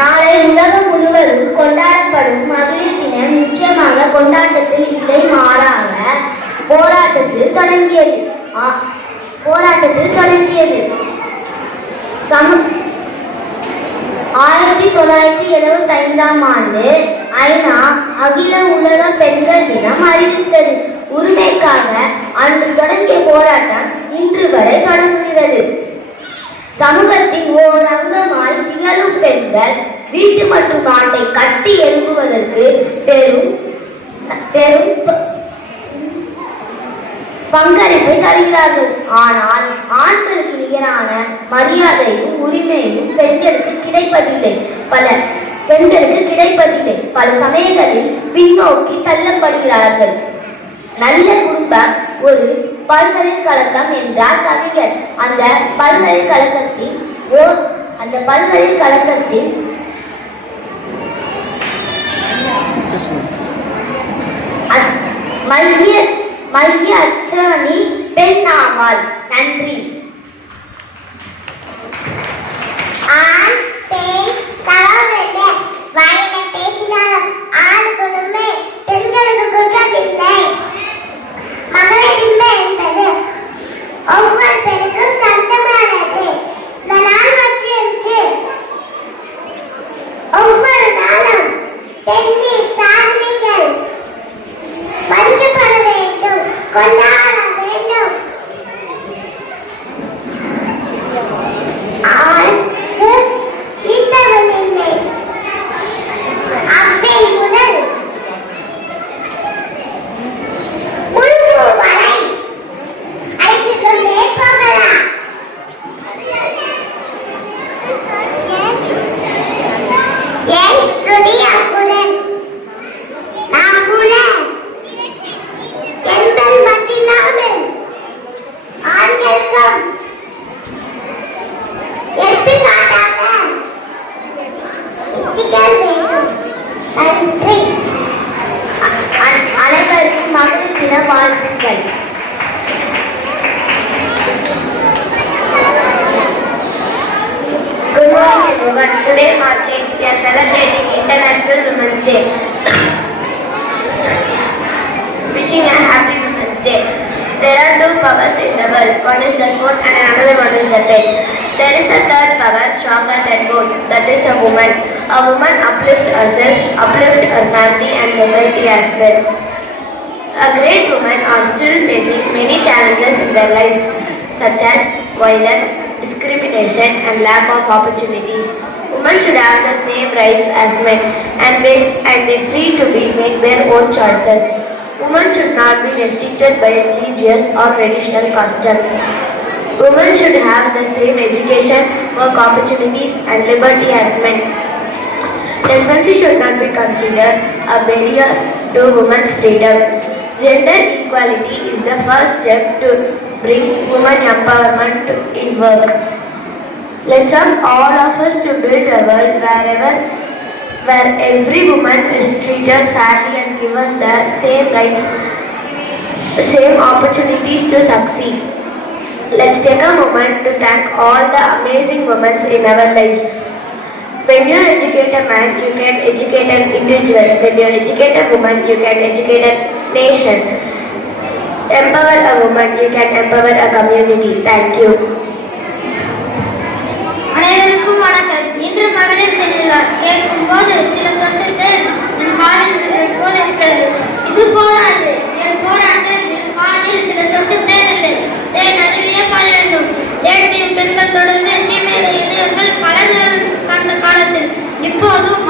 நாளை உலகம் முழுவதும் கொண்டாடப்படும் மகளிர் தினம் நிச்சயமாக கொண்டாட்டத்தில் இல்லை, மாறாக போராட்டத்தில் தொடங்கியது. 1975ஆம் ஆண்டு ஐநா அகில உலக பெண்கள் தினம் அறிவித்தது. உரிமைக்காக அன்று தொடங்கிய போராட்டம் இன்று வரை தொடங்குகிறது. சமூகத்தின் ஓர் அங்கமாய் திகழும் பெண்கள் வீட்டு மற்றும் நாட்டை கட்டி எழுப்புவதற்கு பெரும் பங்களிப்பை தருகிறார்கள். ஆனால் ஆண்களுக்கு நிகரான மரியாதையும் உரிமையும் பெண்களுக்கு கிடைப்பதில்லை. பல சமயங்களில் பின்னோக்கி தள்ளப்படுகிறார்கள். நல்ல குடும்பம் ஒரு பல்கலைக்கழகம் என்றார் கவிஞர். அந்த பல்கலைக்கழகத்தில் மைய அச்சாணி பெண் ஆவாள். நன்றி. ஆண் பெண் சகோதரர்களே, வாயில பேசினாலும் ஆண் குடும்பமே பெண்களுக்கு கொடுப்பதில்லை. மகளிர் என்பது ஒவ்வொரு பெண்ணுக்கும் சொந்தமானது. இந்த நாள் என்று ஒவ்வொரு நாளும் பெண்ணின் சாதனைகள் மதிக்கப்பட வேண்டும், கொண்டாட வேண்டும். ஆணுக்கு ஈட்டவன் இல்லை. அப்பை முதல் முழு வரை அழைத்துக் கொண்டே போகலாம். என் ஸ்ருதி அக்குடன் நான் கூட பெண்கள் மட்டுமில்லாமல் ஆண்களுக்கும் எடுத்துக்காட்டாக நன்றி. அனைவருக்கும் மகளிர் தின வாழ்த்துக்கள். Good morning everyone. Today March 8th we are celebrating International Women's Day. Wishing a happy Women's Day. There are two powers in the world. One is the sport and another one is the faith. There is a third power stronger than both. That is a woman. A woman uplifts herself, uplifts her family and society as well. A great women are still facing many challenges in their lives, such as violence, discrimination and lack of opportunities. Women should have the same rights as men and be free to make their own choices. Women should not be restricted by religious or traditional customs. Women should have the same education, work opportunities and liberty as men. Pregnancy should not be considered a barrier to women's freedom. Gender equality is the first step to bring women empowerment in work. Let's help all of us to build a world where every woman is treated fairly and given the same rights, same opportunities to succeed. Let's take a moment to thank all the amazing women in our lives. When you educate a man, you can educate an individual. When you educate a woman, you can educate a nation. Empower a woman, you can empower a community. Thank you. அனைவருக்கும் வணக்கம். இன்று மகளிர் தின கேட்கும் போது சில சொற்கள் என் காதில் போல இருக்கிறது. இது போதாது, என் போராட்டம் என் காதில் சில சொற்கள் தேனில்லை. தேன் அறிவியே பாய வேண்டும். ஏன் பெண்கள் தொடர்ந்து தீமையை இளைஞர்கள் பல கண்ட காலத்தில் இப்போதும்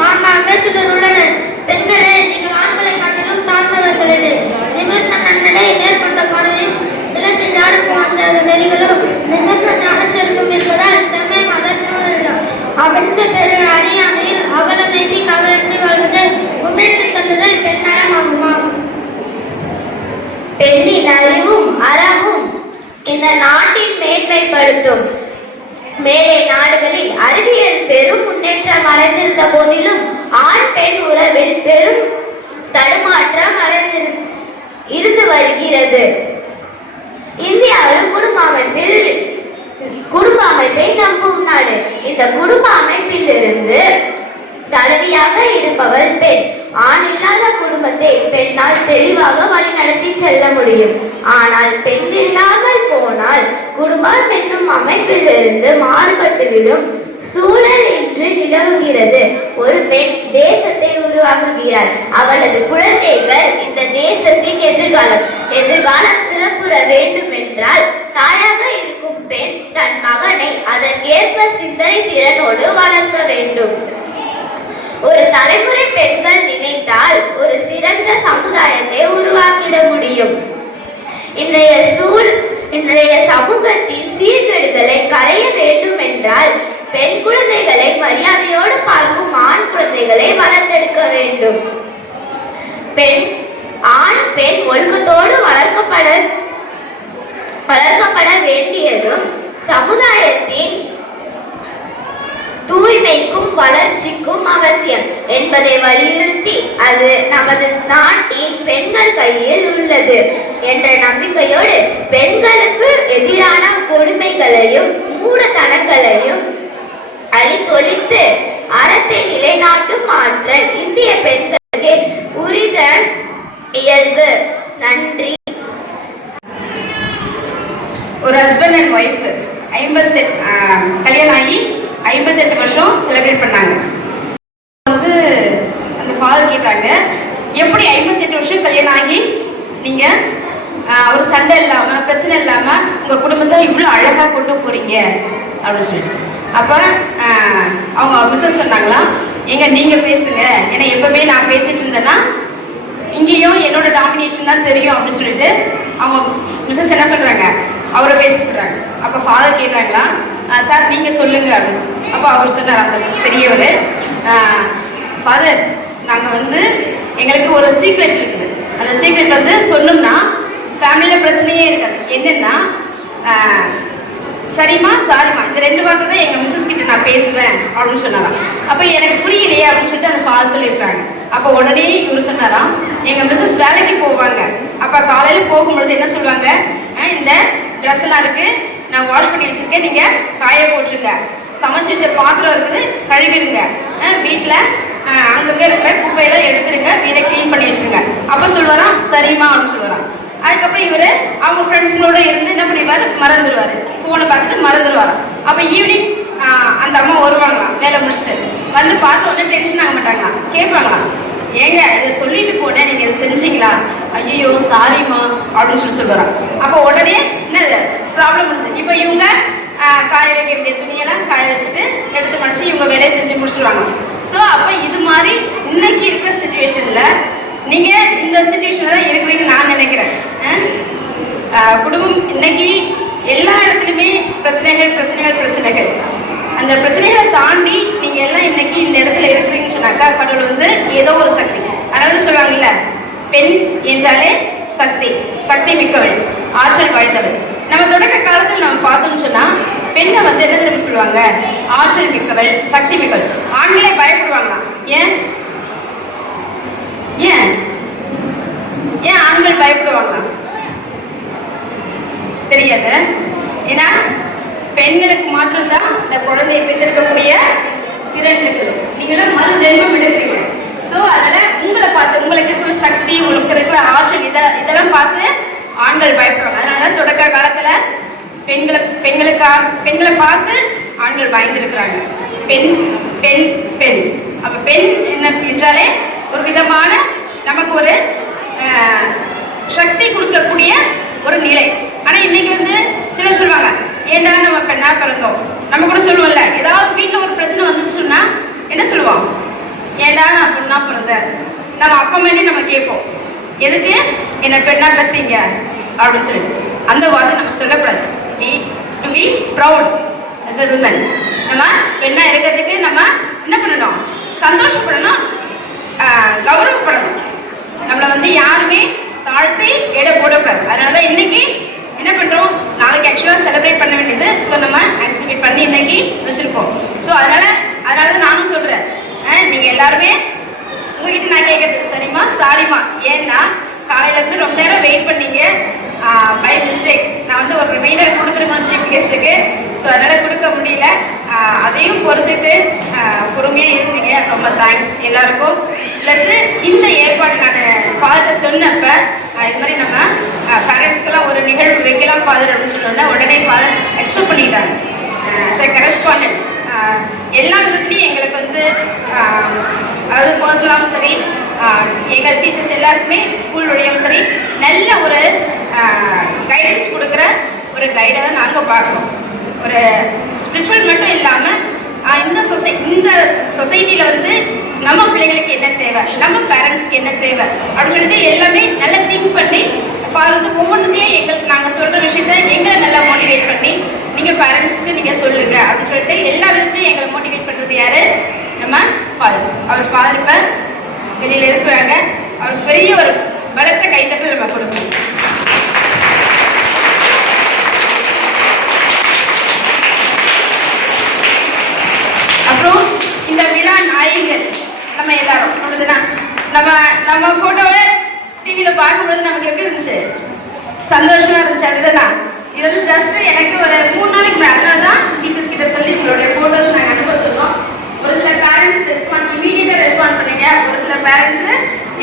அறியாமையில் அவலமைதி கவலற்றி வாழ்வதல் உமிழ்ந்து தள்ளுதல் பெண்ணறமாகுமா? பெண்ணின் அறிவும் அறமும் இந்த நாட்டின் மேன்மைப்படுத்தும். மேலை நாடுகளில் அறிவியல் பெரும் முன்னேற்றம் அடைந்திருந்த போதிலும் ஆண் பெண் உறவில் பெரும் தடுமாற்றம் இருந்து வருகிறது. இந்தியாவில் குடும்ப அமைப்பை நம்பும் நாடு. இந்த குடும்ப அமைப்பில் இருந்து தலைவியாக இருப்பவள் பெண். ஆண் இல்லாத குடும்பத்தை பெண்ணால் தெளிவாக வழிநடத்தி செல்ல முடியும். ஆனால் பெண் இல்லாமல் போனால் குடும்பம் என்னும் அமைப்பிலிருந்து மாறுபட்டுவிடும் சூழல் இன்று நிலவுகிறது. ஒரு பெண் தேசத்தை உருவாக்குகிறார். அவளது குழந்தைகள் இந்த தேசத்தின் எதிர்காலம். எதிர்காலம் சிறப்புற வேண்டும் என்றால் தாயாக இருக்கும் பெண் தன் மகனை அதற்கேற்ப சிந்தனை திறனோடு வளர்க்க வேண்டும். ஒரு தலைமுறை பெண்கள் நினைத்தால் ஒரு சிறந்த சமுதாயத்தை உருவாக்கிட முடியும். இன்றைய சமூகத்தின் சீர்கேடுகளை களைய வேண்டும் என்றால் பெண் குழந்தைகளை மரியாதையோடு பார்க்கும் ஆண் குழந்தைகளை வளர்த்தெடுக்க வேண்டும். ஆண் பெண் ஒழுக்கத்தோடு வளர்க்கப்பட வேண்டியதும் சமுதாயத்தின் தூய்மைக்கும் வளர்ச்சிக்கும் அவசியம் என்பதை வலியுறுத்தி அது நமது நாட்டின் பெண்கள் கையில் உள்ளது என்ற நம்பிக்கையோடு பெண்களுக்கு எதிரான கொடுமைகளையும் மூடத்தனங்களையும் அழித்தொழித்து அறத்தை நிலைநாட்டும் ஆற்றல் இந்திய பெண்களுக்கு உரித இயல்பு. நன்றி. ஒரு ஹஸ்பண்ட் அண்ட் ஒய்ஃப் கல்யாணம் ஆகி 58 வருஷம் செலிப்ரேட் பண்ணாங்க. வந்து அந்த ஃபாதர் கேட்டாங்க, எப்படி 58 வருஷம் கல்யாணம் ஆகி நீங்க ஒரு சண்டை இல்லாம பிரச்சனை இல்லாம உங்க குடும்பத்தை இவ்வளவு அழகா கொண்டு போறீங்க அப்படின்னு சொல்லிட்டு. அப்ப அவங்க மிஸ்ஸஸ் சொன்னாங்களா, எங்க நீங்க பேசுங்க, ஏன்னா எப்பவுமே நான் பேசிட்டு இருந்தேன்னா இங்கேயும் என்னோட டாமினேஷன் தான் தெரியும் அப்படின்னு சொல்லிட்டு அவங்க மிஸ்ஸஸ் என்ன சொல்றாங்க, அவரை பேச சொல்றாங்க. அப்ப ஃபாதர் கேட்டாங்களா, சார் நீங்க சொல்லுங்க அப்படின்னு. அப்போ அவர் சொன்னார், அந்த பெரியவர், ஃபாதர் நாங்க வந்து எங்களுக்கு ஒரு சீக்ரெட் இருக்குது. அந்த சீக்ரெட் வந்து சொன்னோம்னா ஃபேமிலியில பிரச்சனையே இருக்காது. என்னன்னா சரிம்மா சாரிம்மா இந்த 2 வார்த்தை தான் எங்க மிஸ்ஸஸ் கிட்ட நான் பேசுவேன் அப்படின்னு சொன்னாராம். அப்ப எனக்கு புரியலையே அப்படின்னு சொல்லிட்டு அந்த ஃபாதர் சொல்லியிருக்காங்க. அப்போ உடனே இவர் சொன்னாராம், எங்க மிஸ்ஸஸ் வேலைக்கு போவாங்க. அப்ப காலையில போகும்பொழுது என்ன சொல்லுவாங்க, இந்த ட்ரெஸ் எல்லாம் இருக்கு, நான் வாஷ் பண்ணி வச்சிருக்கேன், நீங்க காய போட்டுருங்க. சமைச்சு வச்ச பாத்திரம் இருக்குது, கழுவிடுங்க. வீட்டுல அங்கங்க இருக்கிற குப்பையெல்லாம் எடுத்துருங்க, வீட்டை கிளீன் பண்ணி வச்சிருங்க. அப்ப சொல்லுவாராம், சரிம்மா அப்படின்னு சொல்லுவாராம். அதுக்கப்புறம் இவரு அவங்க ஃப்ரெண்ட்ஸுங்களோட இருந்து என்ன பண்ணிடுவாரு, மறந்துடுவாரு, போனை பார்த்துட்டு மறந்துடுவாராம். அப்ப ஈவினிங் அந்த அம்மா வருவாங்களாம் வேலை முடிச்சுட்டு. வந்து பார்த்த உடனே டென்ஷன் ஆக மாட்டாங்களாம், கேட்பாங்களாம், ஏங்க இதை சொல்லிட்டு போனேன், நீங்க இதை செஞ்சீங்களா? ஐயோ சாரிம்மா அப்படின்னு சொல்லி சொல்லுவாராம். அப்போ உடனே என்ன ப்ராப்ளம் முடிஞ்சது. இப்போ இவங்க காய வைக்க வேண்டிய துணியெல்லாம் காய வச்சுட்டு எடுத்து மடிச்சு இவங்க வேலையை செஞ்சு முடிச்சுடுவாங்க. ஸோ அப்போ இது மாதிரி இன்னைக்கு இருக்கிற சுச்சுவேஷன்ல நீங்க இந்த சிச்சுவேஷன்ல தான் இருக்கிறீங்கன்னு நான் நினைக்கிறேன். குடும்பம் இன்னைக்கு எல்லா இடத்துலையுமே பிரச்சனைகள். அந்த பிரச்சனைகளை தாண்டி நீங்க எல்லாம் இன்னைக்கு இந்த இடத்துல இருக்கிறீங்கன்னு சொன்னாக்கா கடவுள் வந்து ஏதோ ஒரு சக்தி. அதாவது சொல்லுவாங்கல்ல, பெண் என்றாலே சக்தி மிக்கவள், ஆற்றல் வாய்ந்தவள். நம்ம தொடக்க காலத்தில் நம்ம பார்த்தோம்னு சொன்னா பெண்ணை வந்து என்ன தெரியுமா சொல்லுவாங்க, ஆற்றல் மிக்கவள், சக்தி மிக்கவள். ஆண்களே பயப்படுவாங்களாம். ஏன் ஆண்கள் பயப்படுவாங்களாம் தெரியாது. ஏன்னா பெண்களுக்கு மாத்திரம் தான் இந்த குழந்தையை பெற்றெடுக்கக்கூடிய திறன் இருக்குது. நீங்களும் மறு ஜென்மம் எடுக்கிறீங்க. ஸோ அதில் உங்களை பார்த்து உங்களுக்கு இருக்கிற சக்தி, உங்களுக்கு இருக்கிற ஆற்றல் இதெல்லாம் பார்த்து ஆண்கள் பயப்படுவாங்க. அதனாலதான் தொடக்க காலத்துல பெண்களை பார்த்து ஆண்கள் பயந்துருக்கிறாங்க. பெண் பெண் பெண் அப்ப பெண் என்ன என்றாலே ஒரு விதமான நமக்கு ஒரு சக்தி கொடுக்கக்கூடிய ஒரு நிலை. ஆனா இன்னைக்கு வந்து சிலர் சொல்லுவாங்க, ஏண்டா நம்ம பெண்ணா பிறந்தோம். நம்ம கூட சொல்லுவோம்ல, ஏதாவது வீட்டுல ஒரு பிரச்சனை வந்துச்சுன்னா என்ன சொல்லுவோம், ஏண்டா நான் பொண்ணா பிறந்தேன். நம்ம அப்பா மேலே நம்ம கேட்போம், எதுக்கு என்ன பெண்ணா கத்தீங்க அப்படின்னு சொல்லிட்டு. அந்த வார்த்தை நம்ம சொல்லக்கூடாது. To be proud as a woman. நம்ம பெண்ணா இருக்கிறதுக்கு நம்ம என்ன செலிப்ரேட் பண்ணி இன்னைக்கு வச்சிருக்கோம். ஸோ அதனால தான் நானும் சொல்றேன், நீங்க எல்லாருமே உங்ககிட்ட நான் கேட்கறது சரிம்மா சாரிம்மா. ஏன்னா காலையில இருந்து ரொம்ப நேரம் வெயிட் பண்ணீங்க. பை மிஸ்டேக் நான் வந்து ஒரு ரிமைண்டர் கொடுத்துருக்கோம் சீஃப் கெஸ்ட்டுக்கு. ஸோ அதனால கொடுக்க முடியல. அதையும் பொறுத்துட்டு பொறுமையாக இருந்தீங்க. ரொம்ப தேங்க்ஸ் எல்லாருக்கும். ப்ளஸ் இந்த ஏற்பாடு நான் ஃபாதர் சொன்னப்ப இது மாதிரி நம்ம பேரண்ட்ஸ்க்கெல்லாம் ஒரு நிகழ்வு வைக்கலாம் ஃபாதர் அப்படின்னு சொன்னோன்னா உடனே ஃபாதர் அக்செப்ட் பண்ணிட்டாங்க. கரஸ்பாண்டன்ட் எல்லா விதத்துலையும் எங்களுக்கு வந்து அதாவது பர்சனலாகவும் சரி எங்கள் டீச்சர்ஸ் எல்லாருக்குமே ஸ்கூல் வழியாகவும் சரி நல்ல ஒரு கைடன்ஸ் கொடுக்குற ஒரு கைடை தான் நாங்கள் பார்க்குறோம். ஒரு ஸ்பிரிச்சுவல் மட்டும் இல்லாமல் இந்த சொசைட்டியில் வந்து நம்ம பிள்ளைங்களுக்கு என்ன தேவை, நம்ம பேரண்ட்ஸ்க்கு என்ன தேவை அப்படின்னு சொல்லிட்டு எல்லாமே நல்லா திங்க் பண்ணி ஃபாதர் வந்து ஒவ்வொன்றுத்தையும் எங்களுக்கு நாங்கள் சொல்கிற விஷயத்த எங்களை நல்லா மோட்டிவேட் பண்ணி நீங்கள் பேரண்ட்ஸ்க்கு நீங்கள் சொல்லுங்க அப்படின்னு சொல்லிட்டு எல்லா விதத்துலையும் எங்களை மோட்டிவேட் பண்ணுறது யார்? நம்ம ஃபாதர். அவர் ஃபாதர் இப்போ வெளியில் இருக்கிறாங்க. அவர் பெரிய ஒரு பலத்த கைத்தட்டல் நம்ம கொடுக்கணும். அப்புறம் இந்த விழா நாயகர் நம்ம எல்லாரும் அப்படிதுன்னா நம்ம போட்டோவை டிவியில் பார்க்கும்பொழுது நமக்கு எப்படி இருந்துச்சு? சந்தோஷமா இருந்துச்சு அப்படிதானா? இது வந்து ஜஸ்ட் எனக்கு ஒரு 3 நாளைக்கு முன்னாடி தான் டீச்சர்ஸ் கிட்ட சொல்லி உங்களுடைய ஃபோட்டோஸ் நாங்கள் அனுப்ப சொன்னோம். ஒரு சில பேரண்ட்ஸ் இமீடியட்டாக ரெஸ்பாண்ட் பண்ணீங்க. ஒரு சில பேரண்ட்ஸ்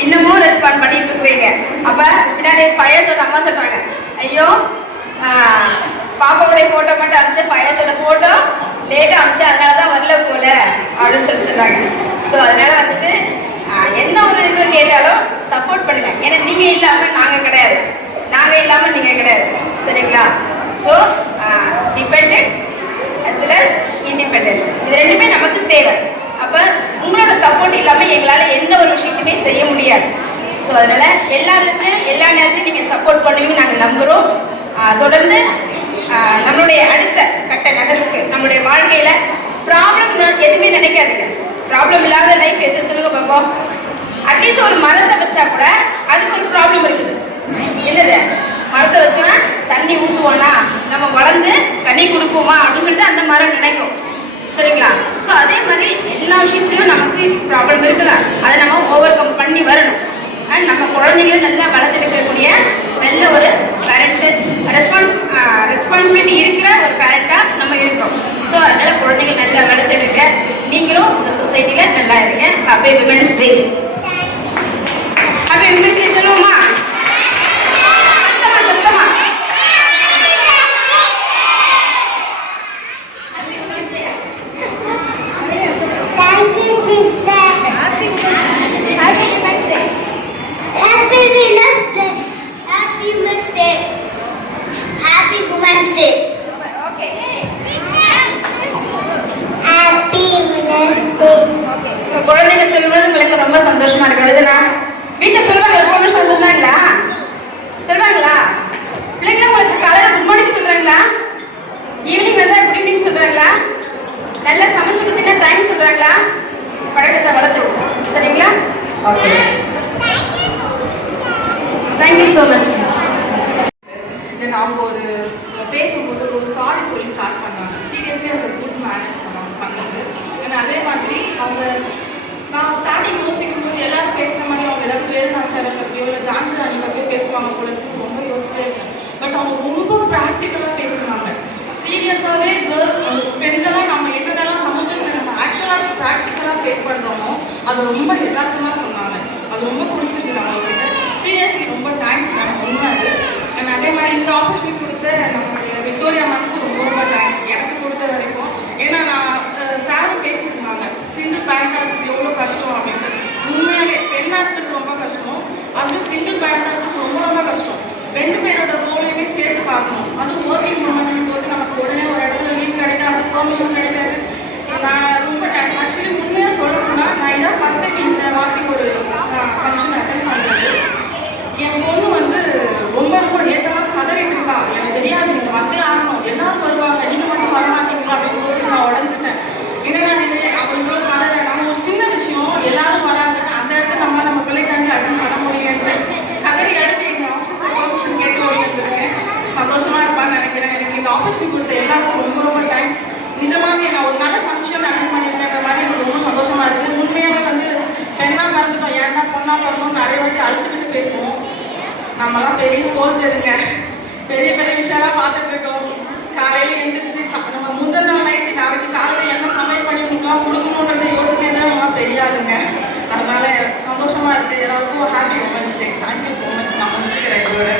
இன்னமும் ரெஸ்பாண்ட் பண்ணிட்டு இருக்கிறீங்க. அப்போ பின்னாடி ஃபயர்ஸோட அம்மா சொல்கிறாங்க, ஐயோ பாப்பாவுடைய ஃபோட்டோ மட்டும் அமிச்ச ஃபயர்ஸோட ஃபோட்டோ லேட்டாக அமிச்சு அதனால தான் வரல போல அப்படின்னு சொல்லி சொல்கிறாங்க. ஸோ அதனால வந்துட்டு என்ன ஒரு இது கேட்டாலும் சப்போர்ட் பண்ணுங்க. ஏன்னா நீங்கள் இல்லாமல் நாங்கள் கிடையாது, நாங்கள் இல்லாமல் நீங்கள் கிடையாது. சரிங்களா? So dependent as well as independent இது ரெண்டுமே நமக்கு தேவை. அப்போ உங்களோட சப்போர்ட் இல்லாமல் எங்களால் எந்த ஒரு விஷயத்தையுமே செய்ய முடியாது. ஸோ அதனால எல்லா நேரத்துலையும் நீங்கள் சப்போர்ட் பண்ணுவீங்க நாங்கள் நம்புகிறோம். தொடர்ந்து நம்மளுடைய அடுத்த கட்ட நகருக்கு நம்மளுடைய வாழ்க்கையில ப்ராப்ளம் எதுவுமே நினைக்காதுங்க. ப்ராப்ளம் இல்லாத லைஃப் எது சொல்லுங்க பார்ப்போம். அட்லீஸ்ட் ஒரு மரத்தை வச்சா கூட அதுக்கு ஒரு ப்ராப்ளம் இருக்குது. என்னது? மரத்தை வச்சோன்னா தண்ணி ஊற்றுவோனா, நம்ம வளர்ந்து தண்ணி கொடுப்போமா அப்படின்னு சொல்லிட்டு அந்த மரம் நினைக்கும். சரிங்களா? ஸோ அதே மாதிரி எல்லா விஷயத்துலையும் நமக்கு ப்ராப்ளம் இருக்குதா, அதை நம்ம ஓவர் கம் பண்ணி வரணும். அண்ட் நம்ம குழந்தைங்களை நல்லா வளர்த்தெடுக்கக்கூடிய நல்ல ஒரு பேரண்ட்டு ரெஸ்பான்சிபிலிட்டி இருக்கிற ஒரு பேரண்டாக நம்ம இருக்கோம். ஸோ அதனால குழந்தைகள் நல்லா வளர்த்தெடுக்க நீங்களும் இந்த சொசைட்டியில் நல்லா இருங்க. Happy women's day. Happy women's day சொல்லுவோமா? சத்தமா குழந்தைங்க சொல்லும்போது உங்களுக்கு ரொம்ப சந்தோஷமா இருக்கிறதுனா வீட்டை சொல்லுவாங்க. ப்ரொமோஷன் சொன்னாங்களா? சொல்லுவாங்களா? பிள்ளைங்களா உங்களுக்கு காலையில் குட் மார்னிங் சொல்றாங்களா? ஈவினிங் வந்தா குட் ஈவினிங் சொல்றாங்களா? நல்லா சமைச்சு கொடுத்தீங்கன்னா தேங்க்ஸ் சொல்றாங்களா? பழக்கத்தை வளர்த்து விடுவோம். சரிங்களா? Okay, thank you so much. அவங்க ஒரு பேசும்போது ஒரு சாரி சொல்லி ஸ்டார்ட் பண்ணாங்க. சீரியஸ்லி அதை குட் மேனேஜ் பண்ணது. ஏன்னா அதே மாதிரி அவங்க நான் ஸ்டார்டிங் யோசிக்கும் போது எல்லாரும் பேசுகிற மாதிரி அவங்க எல்லாரும் வேலுநாச்சியாரை பற்றியோ இல்லை ஜான்சி ராணி பற்றியோ பேசுவாங்க போல ரொம்ப யோசிச்சுட்டே இருக்கேன். பட் அவங்க ரொம்ப ப்ராக்டிக்கலாக பேசுனாங்க. சீரியஸாகவே பெண்களாக நம்ம என்னென்னலாம் சமூகத்தில் நம்ம ஆக்சுவலாக ப்ராக்டிக்கலாக ஃபேஸ் பண்ணுறோமோ அது ரொம்ப யதார்த்தமாக சொன்னாங்க. அது ரொம்ப பிடிச்சிருக்கு அவங்கக்கிட்ட. சீரியஸ்லி ரொம்ப தேங்க்ஸ் மேம். உண்மை அது. அண்ட் அதே மாதிரி இந்த ஆப்பர்ச்சுனிட்டி கொடுத்த நம்மளுடைய விக்டோரியா மேம்க்கு ரொம்ப ரொம்ப தேங்க்ஸ் எனக்கு கொடுத்த வரைக்கும். ஏன்னா நான் சாரும் பேசியிருந்தாங்க சிங்கிள் பேரண்டாக இருக்கிறது எவ்வளோ கஷ்டம் அப்படின்ட்டு. உண்மையாகவே பெண்ணாக இருக்கிறது ரொம்ப கஷ்டம், அதுவும் சிங்கிள் பேரண்டாக இருக்கிறது ரொம்ப ரொம்ப கஷ்டம். 2 பேரோட ரோலையுமே சேர்த்து பார்க்கணும். அதுவும் ஒர்க்கிங் மூமெண்ட் போது நமக்கு உடனே ஒரு இடத்துல லீவ் கிடைக்காது, பெர்மிஷன் கிடைக்காது. நான் ரொம்ப ஆக்சுவலி உண்மையாக சொல்லணும்னா நான் இதான் ஃபர்ஸ்ட் டைம் இந்த வாக்கிங் ஒரு ஃபங்க்ஷன் அட்டென்ட் பண்ணுறது. என் பொண்ணு வந்து ரொம்ப ரொம்ப நேற்றெல்லாம் கதறிட்டு இருக்கா. எனக்கு தெரியாது நீங்கள் வந்தே ஆகணும், எல்லாரும் வருவாங்க, நீங்கள் மட்டும் வரமாட்டீங்களா அப்படின்னு சொல்லி நான் உடஞ்சிட்டேன். என்னன்னா அவங்க கதற நம்ம ஒரு சின்ன விஷயம் எல்லாரும் வராங்க அந்த இடத்துல நம்ம பிள்ளைக்காண்டி அட்டன் பண்ண முடியும்னு கதறி அடுத்து எங்கள் ஆஃபீஸில் பர்மிஷன் கேட்டு ஓடிட்டு இருக்கேன். சந்தோஷமா இருப்பான்னு நினைக்கிறேன். எனக்கு இந்த ஆப்பர்ச்சுனிட்டி கொடுத்த எல்லாருக்கும் ரொம்ப ரொம்ப தேங்க்ஸ். நிஜமாவே நான் ஒரு நல்ல ஃபங்க்ஷன் அட்டன் பண்ணியிருக்கேன்ற மாதிரி எனக்கு ரொம்ப சந்தோஷமா இருக்குது. உண்மையாகவே வந்து பெண்ணாக பிறந்துட்டோம், ஏன்னா பொண்ணா பிறந்தோம் நிறைய வாட்டி அழுத்துக்கிட்டு பேசுவோம். நம்மலாம் பெரிய சோல்ஜருங்க, பெரிய பெரிய விஷயம்லாம் பார்த்துட்டு இருக்கோம். காலையில் எழுந்திரிச்சு நம்ம முதல் நாள் நைட்டு நாளைக்கு காலையில் என்ன சமையல் பண்ணி உங்களுக்குலாம் கொடுக்கணுன்றதை யோசிக்கிறதே பெரிய ஆளுங்க. அதனால சந்தோஷமா இருக்கு. எல்லாருக்கும் happy women's day. Thank you so much. நான் முடிச்சுக்கிறேன்.